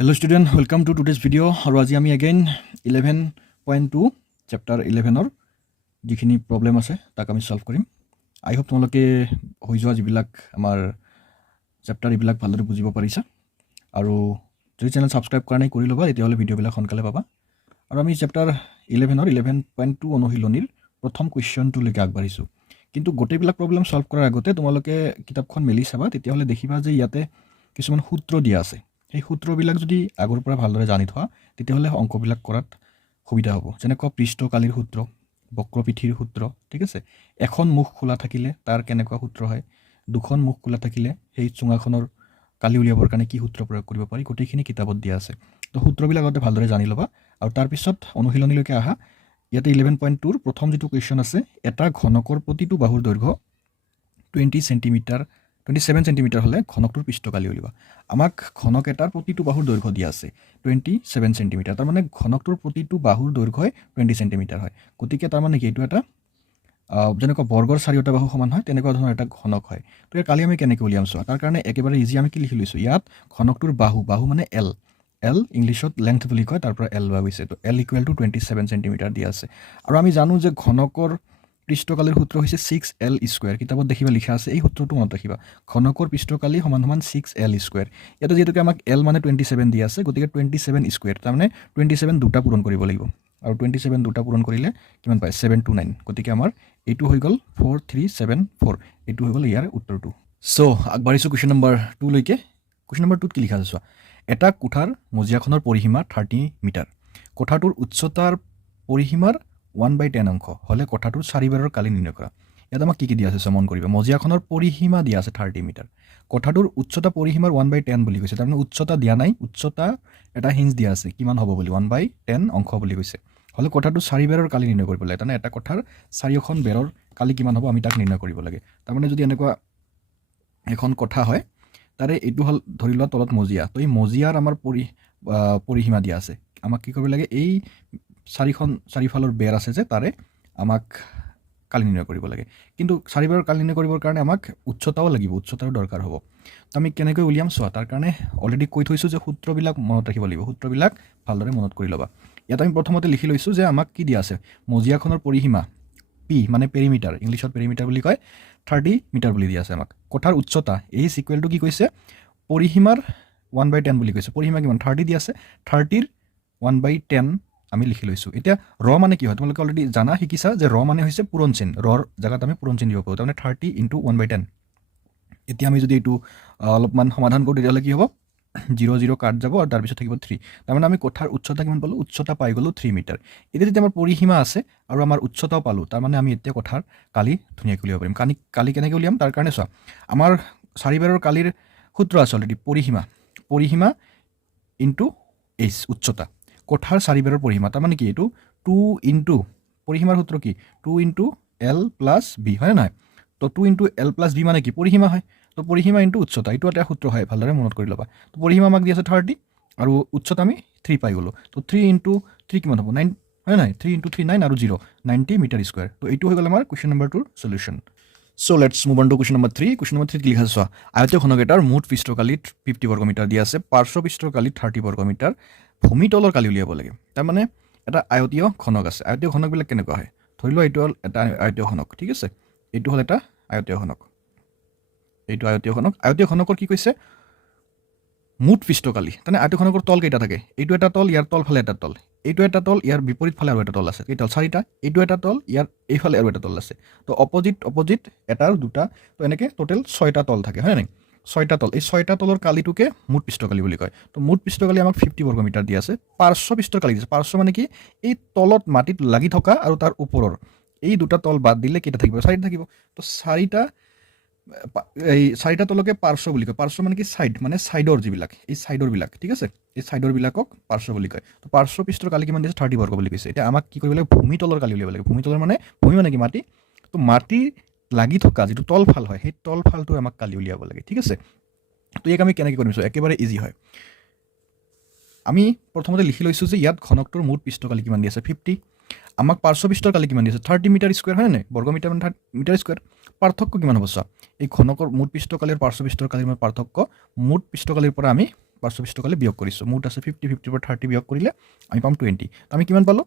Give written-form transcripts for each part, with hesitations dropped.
Hello student, welcome to today's video. আৰু আজি আমি again 11.2 chapter 11 ৰ যিখিনি প্ৰবলেম আছে তাক আমি সলভ কৰিম। আই হোপ তোমালোকে হৈ যোৱা যিবিলাক আমাৰ চেপ্টাৰ এইবিলাক ভালদৰে বুজিব পাৰিছা আৰু যদি চেনেল সাবস্ক্ৰাইব কৰা নাই কৰি ল'বা তেতিয়াহ'লে ভিডিঅ'বিলাক সোনকালে পাবা। আৰু আমি চেপ্টাৰ 11 ৰ 11.2 অনুশীলনীৰ প্ৰথম কুৱেশ্যনটো লৈকে আগবাঢ়িছো। কিন্তু গোটেইবিলাক প্ৰবলেম সলভ কৰাৰ আগতে তোমালোকে কিতাপখন মেলি চাবা তেতিয়াহ'লে দেখিবা যে ইয়াতে কিছুমান সূত্ৰ দিয়া আছে। এই সূত্ৰবিলাক যদি আগৰ পৰা ভালদৰে জানি থোৱা তেতিয়াহ'লে অংকবিলাক কৰাত সুবিধা হ'ব। যেনেকৈ পৃষ্ঠকালীৰ সূত্ৰ, বক্ৰপীঠিৰ সূত্ৰ, ঠিক আছে। এখন মুখ খোলা থাকিলে তাৰ কেনেকুৱা সূত্ৰ হয়, দুখন মুখ খোলা থাকিলে সেই চুঙাখনৰ কালি উলিয়াবৰ কাৰণে কি সূত্ৰ প্ৰয়োগ কৰিব পাৰি, গোটেইখিনি কিতাপত দিয়া আছে। তো সূত্ৰবিলাক আগতে ভালদৰে জানি ল'বা আৰু তাৰপিছত অনুশীলনীলৈকে আহা। ইয়াতে 11.2ৰ প্ৰথম যিটো কুৱেশ্যন আছে, এটা ঘনকৰ প্ৰতিটো বাহুৰ দৈৰ্ঘ্য 27 সেন্টিমিটাৰ হ'লে ঘনকটোৰ পৃষ্ঠকালি উলিয়াবা। আমাক ঘনক এটাৰ প্ৰতিটো বাহুৰ দৈৰ্ঘ্য দিয়া আছে 27 সেন্টিমিটাৰ। তাৰমানে ঘনকটোৰ প্ৰতিটো বাহুৰ দৈৰ্ঘ্যই 20 সেন্টিমিটাৰ হয়। গতিকে তাৰমানে কি এইটো এটা যেনেকুৱা বৰ্গৰ চাৰিওটা বাহু সমান হয় তেনেকুৱা ধৰণৰ এটা ঘনক হয়। তো ইয়াৰ কালি আমি কেনেকৈ উলিয়াম চোৱা। তাৰ কাৰণে একেবাৰে ইজি আমি কি লিখি লৈছোঁ, ইয়াত ঘনকটোৰ বাহু মানে এল ইংলিছত লেংথ বুলি কয়, তাৰ পৰা এল লোৱা গৈছে। তো এল ইকুৱেল টু 27 সেন্টিমিটাৰ দিয়া আছে। আৰু আমি জানো যে ঘনকৰ পৃষ্ঠকালিৰ সূত্ৰ হৈছে 6L স্কুৱেৰ। কিতাপত দেখিবা লিখা আছে, এই সূত্ৰটো মনত ৰাখিবা। ঘনকৰ পৃষ্ঠকালি সমান 6L স্কুৱেৰ। ইয়াতে যিহেতুকে আমাক L মানে 27 দিয়া আছে, গতিকে 27 স্কুৱেৰ তাৰমানে 27 দুটা পূৰণ কৰিব লাগিব। আৰু 27 দুটা পূৰণ কৰিলে কিমান পায় 729। গতিকে আমাৰ এইটো হৈ গ'ল 4374। এইটো হৈ গ'ল ইয়াৰ উত্তৰটো। চ' আগবাঢ়িছোঁ কুৱেশ্যন নম্বৰ 2 লৈকে। কুৱেশ্যন নম্বৰ 2ত কি লিখা আছে চোৱা। এটা কোঠাৰ মজিয়াখনৰ পৰিসীমা 30 মিটাৰ। কোঠাটোৰ উচ্চতাৰ পৰিসীমাৰ 1/10 অংশ হ'লে কোঠাটোৰ চাৰিবাৰৰ কালি নিৰ্ণয় কৰা। ইয়াত আমাক কি দিয়া আছে মন কৰিবা। মজিয়াখনৰ পৰিসীমা দিয়া আছে 30 মিটাৰ। কোঠাটোৰ উচ্চতা পৰিসীমাৰ 1/10 বুলি কৈছে। তাৰমানে উচ্চতা দিয়া নাই, উচ্চতা এটা হিঞ্জ দিয়া আছে কিমান হ'ব বুলি, 1/10 অংশ বুলি কৈছে। হ'লে কোঠাটোৰ চাৰিবাৰৰ কালি নিৰ্ণয় কৰিব লাগে। তাৰমানে এটা কোঠাৰ চাৰিওখন বেৰৰ কালি কিমান হ'ব আমি তাক নিৰ্ণয় কৰিব লাগে। তাৰমানে যদি এনেকুৱা এখন কোঠা হয়, তাৰে এইটো হ'ল ধৰি লোৱা তলত মজিয়া। তো এই মজিয়াৰ আমাৰ পৰিসীমা দিয়া আছে। আমাক কি কৰিব লাগে, এই চাৰিফালৰ বেৰ আছে যে তাৰে আমাক কালি নিৰ্ণয় কৰিব লাগে। কিন্তু চাৰিবাৰৰ কালি নিৰ্ণয় কৰিবৰ কাৰণে আমাক উচ্চতাও লাগিব, উচ্চতাৰো দৰকাৰ হ'ব। তো আমি কেনেকৈ উলিয়াম চোৱা। তাৰ কাৰণে অলৰেডি কৈ থৈছোঁ যে সূত্ৰবিলাক মনত ৰাখিব লাগিব। সূত্ৰবিলাক ভালদৰে মনত কৰি ল'বা। ইয়াত আমি প্ৰথমতে লিখি লৈছোঁ যে আমাক কি দিয়া আছে, মজিয়াখনৰ পৰিসীমা পি মানে পেৰিমিটাৰ, ইংলিছত পেৰিমিটাৰ বুলি কয়, 30 মিটাৰ বুলি দিয়া আছে আমাক। কোঠাৰ উচ্চতা এই ইকুৱেলটো কি কৈছে, পৰিসীমাৰ 1/10 বুলি কৈছে। পৰিসীমা কিমান 30 দিয়া আছে, 30ৰ 1/10 আমি লিখি লৈছোঁ। এতিয়া ৰ মানে কি হয় তোমালোকে অলৰেডি জানা শিকিছা যে ৰ মানে হৈছে পূৰণ চিন। ৰৰ জেগাত আমি পূৰণ চিন দিব পাৰোঁ। তাৰমানে 30 × 1/10। এতিয়া আমি যদি এইটো অলপমান সমাধান কৰোঁ তেতিয়াহ'লে কি হ'ব, 0 0 কাট যাব আৰু তাৰপিছত থাকিব 3। তাৰমানে আমি কোঠাৰ উচ্চতা কিমান পালোঁ, উচ্চতা পাই গ'লোঁ 3 মিটাৰ। এতিয়া যদি আমাৰ পৰিসীমা আছে আৰু আমাৰ উচ্চতাও পালোঁ, তাৰমানে আমি এতিয়া কোঠাৰ কালি ধুনীয়াকৈ উলিয়াব পাৰিম। কালি কেনেকৈ উলিয়াম তাৰ কাৰণে চোৱা, আমাৰ চাৰিবাৰৰ কালিৰ সূত্ৰ আছে অলৰেডি, পৰিসীমা ইনটু এইচ উচ্চতা। কোঠাৰ চাৰিবাৰৰ পৰিসীমা তাৰমানে কি, এইটো 2 × পৰিসীমাৰ সূত্ৰ কি 2 × L + B হয় নে নহয়। তো 2 × L + B মানে কি পৰিসীমা হয়। তো পৰিসীমা ইনটু উচ্চতা, এইটো এটা সূত্ৰ হয়, ভালদৰে মনত কৰি ল'বা। তো পৰিসীমা আমাক দি আছে 30 আৰু উচ্চতা আমি 3 পাই গ'লোঁ। তো 3 × 3 কিমান হ'ব 9 হয় নহয়, 3 × 3 9 আৰু 0 90 মিটাৰ স্কুৱেৰ। তো এইটো হৈ গ'ল আমাৰ কুৱেশ্যন নম্বৰ 2ৰ solution. So' let's move on to question number 3। Question number 3 কি লিখা আছে চোৱা। আয়তীয় ঘনক এটাৰ মুঠ পৃষ্ঠকালি 50 বৰ্গমিটাৰ দিয়া আছে, পাৰ্শ্ব পৃষ্ঠকালি 30 বৰ্গমিটাৰ, ভূমিতলৰ কালি উলিয়াব লাগে। তাৰমানে এটা আয়তীয় ঘনক আছে। আয়তীয় ঘনকবিলাক কেনেকুৱা হয়, ধৰি লোৱা এইটো হ'ল এটা আয়তীয় ঘনক, ঠিক আছে। এইটো হ'ল এটা আয়তীয় ঘনক, এইটো আয়তীয় ঘনক। আয়তীয় ঘনকৰ কি কৈছে, মুঠ পৃষ্ঠকালি। তাৰমানে আয়তীয় ঘনকৰ তল কেইটা থাকে, এইটো এটা তল, ইয়াৰ তলফালে এটা তল, এইটো এটা তল, ইয়াৰ বিপৰীত ফালে আৰু এটা তল আছে। কেইটা, 4টা। এইটো এটা তল, ইয়াৰ এইফালে আৰু এটা তল আছে। তো অপজিট এটা আৰু দুটা, তো এনেকৈ টোটেল 6টা তল থাকে হয় নাই, 6টা তল। এই 6টা তলৰ কালিটোকে মুঠ পৃষ্ঠকালি বুলি কয়। তো মুঠ পৃষ্ঠকালি আমাক 50 বৰ্গমিটাৰ দিয়া আছে। পাৰ্শ্ব পৃষ্ঠকালি দিছে। পাৰ্শ্ব মানে কি, এই তলত মাটিত লাগি থকা আৰু তাৰ ওপৰৰ এই দুটা তল বাদ দিলে কেইটা থাকিব, 4টা থাকিব। তো 4টা তলকে পাৰ্শ্ব বুলি কয়। পাৰ্শ্ব মানে কি ছাইড, মানে ছাইডৰ যিবিলাক, এই ছাইডৰবিলাক, ঠিক আছে, এই ছাইডৰবিলাকক পাৰ্শ্ব বুলি কয়। তো পাৰ্শ্ব পৃষ্ঠৰ কালি কিমান দিছে 30 বৰ্গ বুলি কৈছে। এতিয়া আমাক কি কৰিব লাগে, ভূমিতলৰ কালি উলিয়াব লাগে। ভূমিতলৰ মানে ভূমি মানে কি মাটি, তো মাটি লাগি থকা যিটো তলফাল হয় সেই তলফালটোৰ আমাক কালি উলিয়াব লাগে, ঠিক আছে। তো ইয়াক আমি কেনেকৈ কৰিম, একেবাৰে ইজি হয়। আমি প্ৰথমতে লিখি লৈছোঁ যে ইয়াত ঘনকটোৰ মুঠ পৃষ্ঠকালি কিমান দি আছে 50, আমাক পাৰ্শ্ব পৃষ্ঠৰ কালি কিমান দি আছে 30 মিটাৰ স্কুৱেৰ হয় নাই, বৰ্গমিটাৰ মানে 30 মিটাৰ স্কুৱেৰ। পাৰ্থক্য কিমান হ'ব চোৱা, এই ঘনকৰ মুঠ পৃষ্ঠকালিৰ পাৰ্শ্ব পৃষ্ঠৰ কালিৰ পাৰ্থক্য মুঠ পৃষ্ঠকালিৰ পৰা আমি পাৰ্শ্ব পৃষ্ঠকালি বিয়োগ কৰিছোঁ মুঠ আছে 50 50 পৰা 30 বিয়োগ কৰিলে আমি পাম 20 তো আমি কিমান পালোঁ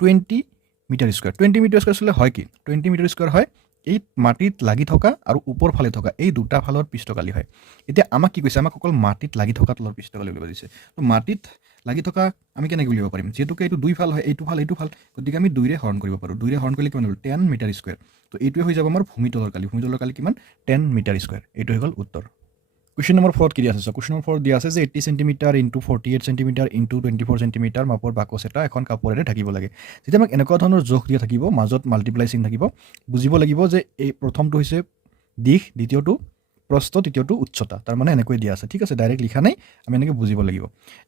20 মিটাৰ স্কুৱাৰ 20 মিটাৰ স্কুৱাৰ আচলতে হয় কি 20 মিটাৰ স্কুৱাৰ হয় এই মাটিত লাগি থকা আৰু ওপৰ ফালে থকা এই দুটা ফালৰ পৃষ্ঠকালি হয় এতিয়া আমাক কি কৈছে আমাক অকল মাটিত লাগি থকা তলৰ পৃষ্ঠকালি উলিয়াব দিছে তো মাটিত লাগি থকা আমি কেনেকৈ উলিয়াব পাৰিম যিহেতুকে এইটো দুই ফাল হয় এইটো ফাল গতিকে আমি 2ৰে হৰণ কৰিব পাৰোঁ 2ৰে হৰণ কৰিলে কিমান হ'ব 10 মিটাৰ স্কুৱাৰ তো এইটোৱে হৈ যাব আমাৰ ভূমিতলৰ কালি কিমান 10 মিটাৰ স্কুৱাৰ এইটো হৈ গ'ল উত্তৰ কুৱেশ্যন নম্বৰ 4 কি দিয়া আছে কুৱেশ্যন নম্বৰ 4 দিয়া আছে যে 80 সেণ্টিমিটাৰ ইনটু 48 সেণ্টিমিটাৰ ইনটু 24 সেণ্টিমিটাৰ মাপৰ বাকচ এটা এখন কাপোৰেৰে ঢাকিব লাগে যেতিয়া আমাক এনেকুৱা ধৰণৰ জোখ দিয়া থাকিব মাজত মাল্টিপ্লাই চিন থাকিব বুজিব লাগিব যে এই প্ৰথমটো হৈছে দিশ দ্বিতীয়টো প্ৰস্থ তৃতীয়টো উচ্চতা তাৰ মানে এনেকৈ দিয়া আছে ঠিক আছে ডাইৰেক্ট লিখা নাই আমি এনেকৈ বুজিব লাগিব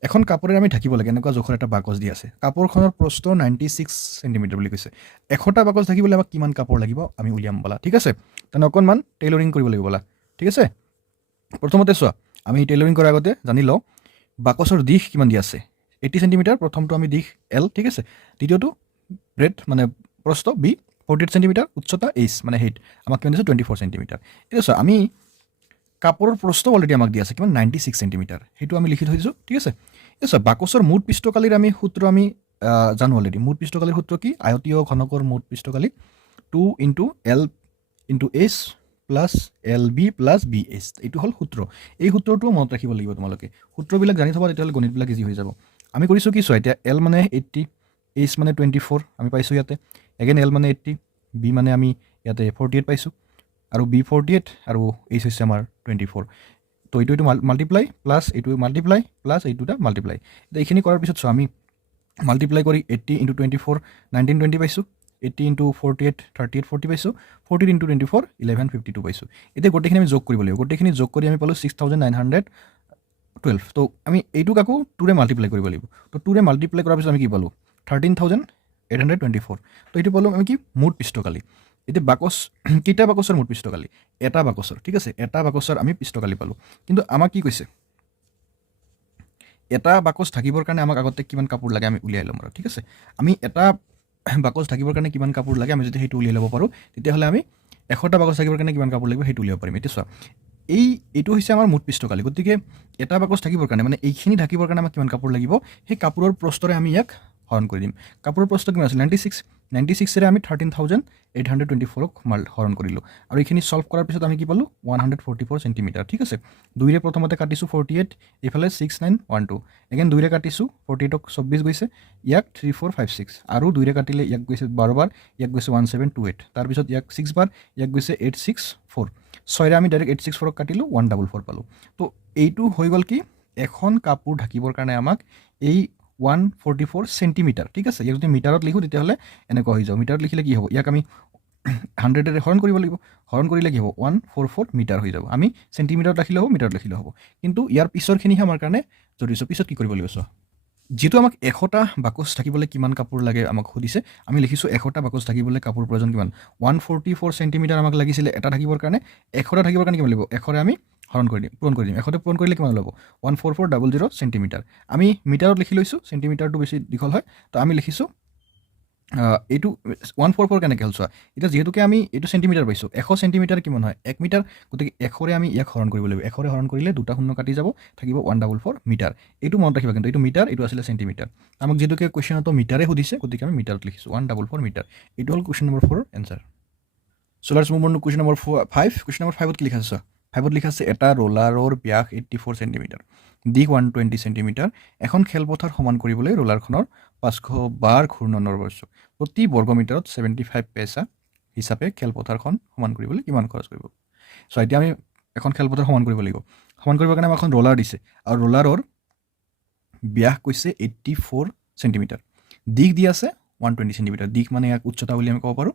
এখন কাপোৰেৰে আমি ঢাকিব লাগে এনেকুৱা জোখৰ এটা বাকচ দিয়া আছে কাপোৰখনৰ প্ৰস্থ 96 সেণ্টিমিটাৰ বুলি কৈছে এশটা বাকচ ঢাকিবলৈ আমাক কিমান কাপোৰ লাগিব আমি উলিয়াম বলা ঠিক আছে তেনে অকণমান টেইলৰিং কৰিব লাগিব বলা ঠিক আছে প্ৰথমতে চোৱা আমি টেইলৰিং কৰাৰ আগতে জানি লওঁ বাকচৰ দিশ কিমান দিয়া আছে 80 সেণ্টিমিটাৰ প্ৰথমটো আমি দিশ এল ঠিক আছে দ্বিতীয়টো ব্ৰেড মানে প্ৰস্থ বি 48 সেণ্টিমিটাৰ উচ্চতা এইচ মানে হেইট আমাক কিমান দিছে 24 সেণ্টিমিটাৰ এতিয়া চোৱা আমি কাপোৰৰ প্ৰস্থ অলৰেডি আমাক দিয়া আছে কিমান 96 সেণ্টিমিটাৰ সেইটো আমি লিখি থৈছোঁ ঠিক আছে এতিয়া চোৱা বাকচৰ মুঠ পৃষ্ঠকালিৰ আমি সূত্ৰ আমি জানো অলৰেডি মুঠ পৃষ্ঠকালিৰ সূত্ৰ কি আয়তীয় ঘনকৰ মুঠ পৃষ্ঠকালি 2 into L into H plus L B plus B H এইটো হ'ল সূত্ৰ এই সূত্ৰটোও মনত ৰাখিব লাগিব তোমালোকে সূত্ৰবিলাক জানি থ'বা তেতিয়াহ'লে গণিতবিলাক ইজি হৈ যাব আমি কৰিছোঁ কি চোৱা এতিয়া এল মানে 80 এইচ মানে 24 আমি পাইছোঁ ইয়াতে এগেইন এল মানে 80 বি মানে আমি ইয়াতে 48 পাইছোঁ আৰু বি 48 আৰু এইচ হৈছে আমাৰ 24 তো এইটো মাল্টিপ্লাই প্লাছ এইটো মাল্টিপ্লাই প্লাছ এই দুটা মাল্টিপ্লাই এতিয়া এইখিনি কৰাৰ পিছত চোৱা আমি মাল্টিপ্লাই কৰি 80 ইনটু 24 1920 পাইছোঁ 80 ইনটু 48 38 40 পাইছোঁ 40 ইনটু 24 1152 পাইছোঁ এতিয়া গোটেইখিনি আমি যোগ কৰিব লাগিব গোটেইখিনি যোগ কৰি আমি পালোঁ 6912 তো আমি এইটোক আকৌ 2ৰে মাল্টিপ্লাই কৰিব লাগিব তো 2ৰে মাল্টিপ্লাই কৰাৰ পিছত আমি কি পালোঁ 13824 তো এইটো পালোঁ আমি কি মুঠ পৃষ্ঠকালি এতিয়া বাকচ কেইটা বাকচৰ মুঠ পৃষ্ঠকালি এটা বাকচৰ ঠিক আছে এটা বাকচৰ আমি পৃষ্ঠকালি পালোঁ কিন্তু আমাক কি কৈছে এটা বাকচ ঢাকিবৰ কাৰণে আমাক আগতে কিমান কাপোৰ লাগে আমি উলিয়াই ল'ম আৰু ঠিক আছে আমি এটা বাকচ ঢাকিবৰ কাৰণে কিমান কাপোৰ লাগে আমি যদি সেইটো উলিয়াই ল'ব পাৰোঁ তেতিয়াহ'লে আমি 100টা বাকচ ঢাকিবৰ কাৰণে কিমান কাপোৰ লাগিব সেইটো উলিয়াব পাৰিম এতিয়া চোৱা এইটো হৈছে আমাৰ মুঠ পৃষ্ঠকালি গতিকে এটা বাকচ ঢাকিবৰ কাৰণে মানে এইখিনি ঢাকিবৰ কাৰণে আমাক কিমান কাপোৰ লাগিব সেই কাপোৰৰ প্ৰস্থৰে আমি ইয়াক হৰণ কৰি দিম কাপোৰৰ প্ৰস্থ কিমান আছিল 96ৰে আমি 13824ক হৰণ কৰিলোঁ আৰু এইখিনি ছল্ভ কৰাৰ পিছত আমি কি পালোঁ 144 সেণ্টিমিটাৰ ঠিক আছে 2ৰে প্ৰথমতে কাটিছোঁ 48 এইফালে 6912 এগেইন 2ৰে কাটিছোঁ 48ক 24 গৈছে ইয়াক 3456 আৰু 2ৰে কাটিলে ইয়াক গৈছে 12 বাৰ ইয়াক গৈছে 1728 তাৰপিছত ইয়াক 6 বাৰ ইয়াক গৈছে 864 6ৰে আমি ডাইৰেক্ট 864ক কাটিলোঁ 144 পালোঁ তো এইটো হৈ গ'ল কি এখন কাপোৰ ঢাকিবৰ কাৰণে আমাক এই 144 সেণ্টিমিটাৰ ঠিক আছে ইয়াক যদি মিটাৰত লিখোঁ তেতিয়াহ'লে এনেকুৱা হৈ যাব মিটাৰত লিখিলে কি হ'ব ইয়াক আমি 100ৰে হৰণ কৰিব লাগিব হৰণ কৰিলে কি হ'ব 144 মিটাৰ হৈ যাব আমি সেণ্টিমিটাৰত ৰাখিলে হ'ব মিটাৰত লিখিলে হ'ব কিন্তু ইয়াৰ পিছৰখিনিহে আমাৰ কাৰণে জৰুৰী পিছত কি কৰিব লাগিব চোৱা যিটো আমাক 100টা বাকচ ঢাকিবলৈ কিমান কাপোৰ লাগে আমাক সুধিছে আমি লিখিছোঁ 100টা বাকচ ঢাকিবলৈ কাপোৰ প্ৰয়োজন কিমান 144 সেণ্টিমিটাৰ আমাক লাগিছিলে এটা ঢাকিবৰ কাৰণে 100টা ঢাকিবৰ কাৰণে কিমান লাগিব 100ৰে আমি হৰণ কৰি দিম পূৰণ কৰি দিম 100তে পূৰণ কৰিলে কিমান ল'ব 14400 সেণ্টিমিটাৰ আমি মিটাৰত লিখি লৈছোঁ সেণ্টিমিটাৰটো বেছি দীঘল হয় তো আমি লিখিছোঁ এইটো 144 কেনেকৈ হ'ল চোৱা এতিয়া যিহেতুকে আমি এইটো সেণ্টিমিটাৰ পাইছোঁ 100 সেণ্টিমিটাৰ কিমান হয় 1 মিটাৰ গতিকে 100ৰে আমি ইয়াক হৰণ কৰিব লাগিব 100ৰে হৰণ কৰিলে দুটা শূন্য কাটি যাব থাকিব 144 মিটাৰ এইটো মনত ৰাখিবা কিন্তু এইটো মিটাৰ এইটো আছিলে সেণ্টিমিটাৰ আমাক যিহেতুকে কুৱেশ্যনতো মিটাৰে সুধিছে গতিকে আমি মিটাৰত লিখিছোঁ 144 মিটাৰ এইটো হ'ল question number 4 answer So let's move on to question number 5 question number 5 কি লিখা আছে 5ত লিখা আছে এটা ৰোলাৰৰ ব্যাস 84 সেণ্টিমিটাৰ দিশ 120 সেণ্টিমিটাৰ এখন খেলপথাৰ সমান কৰিবলৈ ৰোলাৰখনৰ 500 বাৰ ঘূৰ্ণনৰ আৱশ্যক প্ৰতি বৰ্গমিটাৰত 75 পইচা হিচাপে খেলপথাৰখন সমান কৰিবলৈ কিমান খৰচ কৰিব সো এতিয়া আমি এখন খেলপথাৰ সমান কৰিব লাগিব সমান কৰিবৰ কাৰণে আমাক এখন ৰোলাৰ দিছে আৰু ৰোলাৰৰ ব্যাস কৈছে 84 সেণ্টিমিটাৰ দিশ দি আছে 120 সেণ্টিমিটাৰ দিশ মানে ইয়াক উচ্চতা বুলি আমি ক'ব পাৰোঁ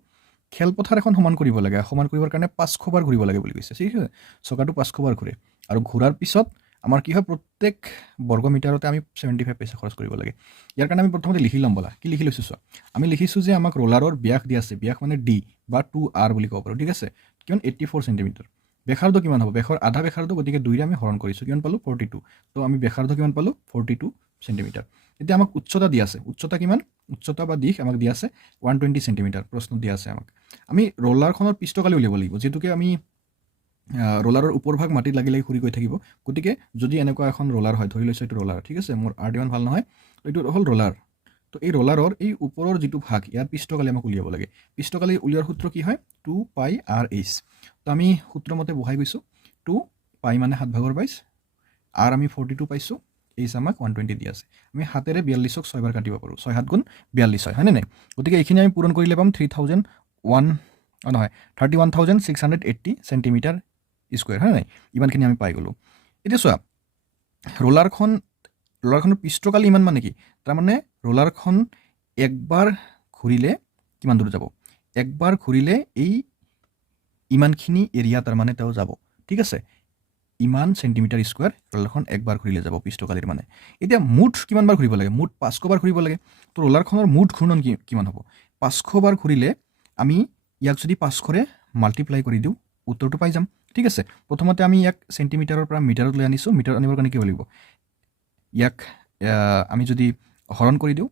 খেলপথাৰ এখন সমান কৰিব লাগে সমান কৰিবৰ কাৰণে 500 বাৰ ঘূৰিব লাগে বুলি কৈছে ঠিক আছে চকাটো 500 বাৰ ঘূৰে আৰু ঘূৰাৰ পিছত আমাৰ কি হয় প্ৰত্যেক বৰ্গমিটাৰতে আমি 75 পইচা খৰচ কৰিব লাগে ইয়াৰ কাৰণে আমি প্ৰথমতে লিখি ল'ম বলা কি লিখি লৈছোঁ চোৱা আমি লিখিছোঁ যে আমাক ৰোলাৰৰ ব্যাস দি আছে ব্যাস মানে ডি বা 2r বুলি ক'ব পাৰোঁ ঠিক আছে কিমান 84 সেণ্টিমিটাৰ ব্যাসাৰ্ধ কিমান হ'ব ব্যাসৰ আধা ব্যাসাৰ্ধ গতিকে 2ৰে আমি হৰণ কৰিছোঁ কিমান পালোঁ 42 তো আমি ব্যাসাৰ্ধ কিমান পালোঁ 42 সেণ্টিমিটাৰ এতিয়া আমাক উচ্চতা দি আছে উচ্চতা কিমান উচ্চতা বা দিশ আমাক দি আছে 120 সেণ্টিমিটাৰ প্ৰশ্ন দিয়া আছে আমাক আমি ৰোলাৰখনৰ পৃষ্ঠকালি উলিয়াব লাগিব যেতুকে আমি ৰোলাৰৰ ওপৰভাগ মাটিত লাগি লাগি ঘূৰি গৈ থাকিব গতিকে যদি এনেকুৱা এখন ৰোলাৰ হয় ধৰি লৈছোঁ এইটো ৰোলাৰ ঠিক আছে মোৰ আৰ্ট ইমান ভাল নহয় তো এইটো হ'ল ৰোলাৰ তো এই ৰোলাৰৰ এই ওপৰৰ যিটো ভাগ ইয়াৰ পিষ্টকালি আমাক উলিয়াব লাগে পিষ্টকালি উলিওৱাৰ সূত্ৰ কি হয় 2 পাই আৰ এইচ তো আমি সূত্ৰমতে বহাই গৈছোঁ 2 পাই মানে 7/22 আৰ আমি 42 পাইছোঁ এইচ আমাক 120 দি আছে আমি হাতেৰে 42ক 6 বাৰ কাটিব পাৰোঁ 6 7 গুণ 42 হয় হয়নে নাই গতিকে এইখিনি আমি পূৰণ কৰিলে পাম 31,680 চেণ্টিমিটাৰ স্কুৱেৰ হয় নাই ইমানখিনি আমি পাই গ'লোঁ এতিয়া চোৱা ৰোলাৰখনৰ পিষ্টকালি ইমান মানে কি তাৰমানে ৰোলাৰখন একবাৰ ঘূৰিলে কিমান দূৰ যাব একবাৰ ঘূৰিলে এই ইমানখিনি এৰিয়া তাৰমানে তেওঁ যাব ঠিক আছে ইমান চেণ্টিমিটাৰ স্কুৱেৰ ৰোলাৰখন একবাৰ ঘূৰিলে যাব পিষ্টকালিৰ মানে এতিয়া মুঠ কিমান বাৰ ঘূৰিব লাগে মুঠ 500 বাৰ ঘূৰিব লাগে তো ৰোলাৰখনৰ মুঠ ঘূৰ্ণন কিমান হ'ব 500 বাৰ ঘূৰিলে আমি ইয়াক যদি 500ৰে মাল্টিপ্লাই কৰি দিওঁ উত্তৰটো পাই যাম ঠিক আছে প্ৰথমতে আমি ইয়াক চেণ্টিমিটাৰৰ পৰা মিটাৰত লৈ আনিছোঁ মিটাৰত আনিবৰ কাৰণে কি হ'ব লাগিব ইয়াক আমি যদি হৰণ কৰি দিওঁ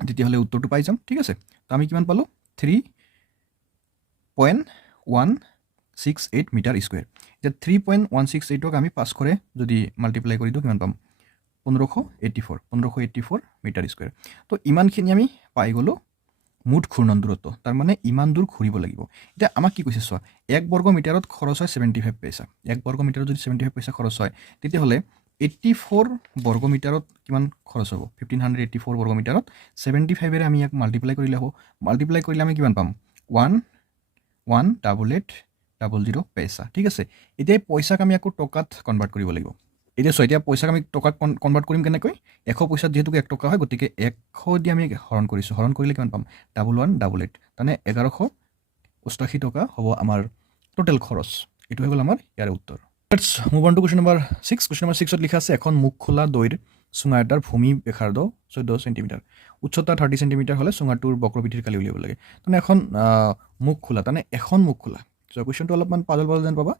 তেতিয়াহ'লে উত্তৰটো পাই যাম ঠিক আছে তো আমি কিমান পালোঁ 3.168 মিটাৰ স্কুৱেৰ এতিয়া 3.168ক আমি 500ৰে যদি মাল্টিপ্লাই কৰি দিওঁ কিমান পাম 1584 মিটাৰ স্কুৱেৰ তো ইমানখিনি আমি পাই গ'লোঁ মুঠ ঘূৰ্ণন দূৰত্ব তাৰমানে ইমান দূৰ ঘূৰিব লাগিব এতিয়া আমাক কি কৈছে চোৱা 1 বৰ্গ মিটাৰত খৰচ হয় 75 পইচা 1 বৰ্গ মিটাৰত যদি 75 পইচা খৰচ হয় তেতিয়াহ'লে 84 বৰ্গ মিটাৰত কিমান খৰচ হ'ব 1584 বৰ্গ মিটাৰত 75ৰে আমি ইয়াক মাল্টিপ্লাই কৰিলে হ'ব মাল্টিপ্লাই কৰিলে আমি কিমান পাম 1,188,000 পইচা ঠিক আছে এতিয়া এই পইচাক আমি আকৌ টকাত কনভাৰ্ট কৰিব লাগিব এতিয়া চোৱা এতিয়া পইচাক আমি টকাত কনভাৰ্ট কৰিম কেনেকৈ 100 পইচাত যিহেতু 1 টকা হয় গতিকে 100 দি আমি হৰণ কৰিছোঁ হৰণ কৰিলে কিমান পাম 1188 মানে 1188 টকা হ'ব আমাৰ টোটেল খৰচ এইটো হৈ গ'ল আমাৰ ইয়াৰ উত্তৰ let's move on to question number 6 question number 6ত লিখা আছে এখন মুখ খোলা দৈৰ চুঙা এটাৰ ভূমি ব্যাসাৰ্ধ 14 চেণ্টিমিটাৰ উচ্চতা 30 চেণ্টিমিটাৰ হ'লে চুঙাটোৰ বক্ৰপিঠিৰ কালি উলিয়াব লাগে মানে এখন মুখ খোলা মানে এখন মুখ খোলা চ' কুৱেশ্যনটো অলপমান পাজল যেন পাবা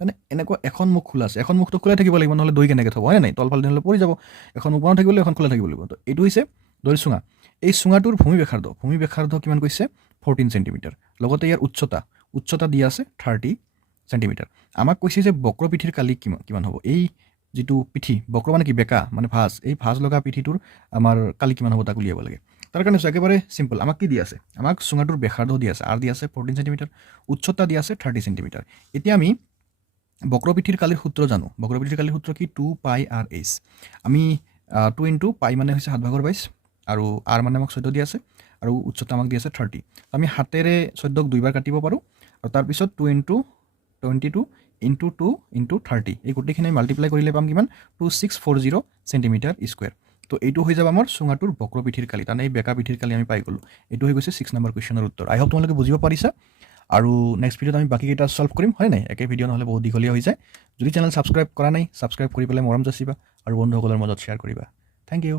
মানে এনেকুৱা এখন মুখ খোলা আছে এখন মুখটো খোলাই থাকিব লাগিব নহ'লে দৈ কেনেকৈ থ'ব হয় নাই তলফাল দিনলৈ পৰি যাব এখন মুখ বন্ধ থাকিব লাগিব এখন খোলা থাকিব লাগিব তো এইটো হৈছে দৈৰ চুঙা এই চুঙাটোৰ ভূমি ব্যাসাৰ্ধ কিমান কৈছে 14 চেণ্টিমিটাৰ লগতে ইয়াৰ উচ্চতা দিয়া আছে 30 চেণ্টিমিটাৰ আমাক কৈছে যে বক্ৰপিঠিৰ কালি কিমান হ'ব এই যিটো পিঠি বক্ৰ মানে কি বেকা মানে ভাঁজ এই ভাঁজ লগা পিঠিটোৰ আমাৰ কালি কিমান হ'ব তাক উলিয়াব লাগে তাৰ কাৰণে একেবাৰে চিম্পল আমাক কি দিয়া আছে আমাক চুঙাটোৰ ব্যাসাৰ্ধ দিয়া আছে আৰ দিয়া আছে 14 চেণ্টিমিটাৰ উচ্চতা দিয়া আছে 30 চেণ্টিমিটাৰ এতিয়া আমি বক্ৰপিঠিৰ কালিৰ সূত্ৰ জানো বক্ৰপিঠিৰ কালিৰ সূত্ৰ কি 2 পাই আৰ এইচ আমি 2 ইনটু পাই মানে হৈছে 7/22 আৰু আৰ মানে আমাক 14 দিয়া আছে আৰু উচ্চতা আমাক দিয়া আছে 30 আমি হাতেৰে 14ক দুইবাৰ কাটিব পাৰোঁ আৰু তাৰপিছত 2 ইনটু 22 ইনটু 2 ইনটু 30 এই গোটেইখিনি মাল্টিপ্লাই কৰিলে পাম কিমান 2640 চেণ্টিমিটাৰ স্কুৱেৰ তো এইটো হৈ যাব আমাৰ চুঙাটোৰ বক্ৰপিঠিৰ কালি তাৰমানে এই বেকা পিঠিৰ কালি আমি পাই গ'লোঁ এইটো হৈ গৈছে 6 নম্বৰ কুৱেশ্যনৰ উত্তৰ আই হোপ তোমালোকে বুজিব পাৰিছা আৰু নেক্সট ভিডিঅ'ত আমি বাকীকেইটা সলভ কৰিম হয় নাই একে ভিডিঅ' নহ'লে বহুত দীঘলীয়া হৈ যায় যদি চেনেল ছাবস্ক্ৰাইব কৰা নাই ছাবস্ক্ৰাইব কৰি পেলাই মৰম যাচিবা আৰু বন্ধুসকলৰ মাজত শ্বেয়াৰ কৰিবা থেংক ইউ